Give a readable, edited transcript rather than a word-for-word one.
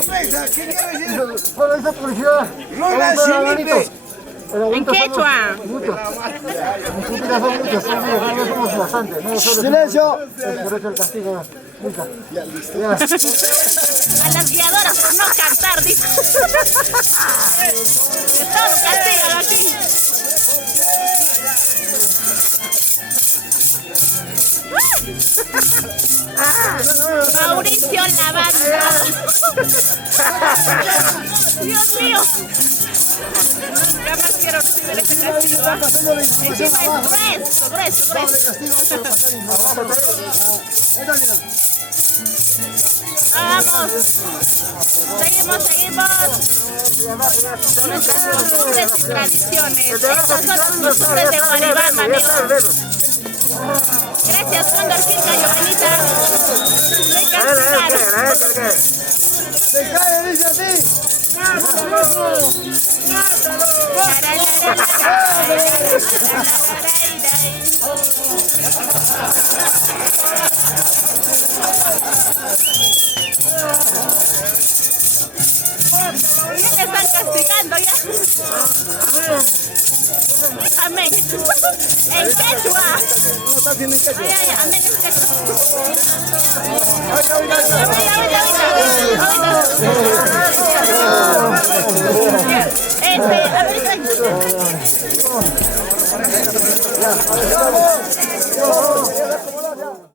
¿Qué quiere decir? Por esa publicidad. En quechua. Muchos. Muchas son muchos, no somos bastantes. No, Silencio. Derecho al castigo. Listo. Ya, listo. A las guiadoras por no cantar, dice. De todo castigan aquí. Mauricio Lavanda. Dios mío. Ya más quiero recibir este castigo. Encima es grueso. Vamos. Seguimos. Nuestras costumbres y tradiciones. Estas son las costumbres de Guaribamba, amigos. Gracias, Condor Quilca, Yohanita. ¡Se cae, dice a ti! Ya me están castigando, ya. Amén. En quechua. ¿Cómo está haciendo en quechua? Ay, amén en quechua. A ver,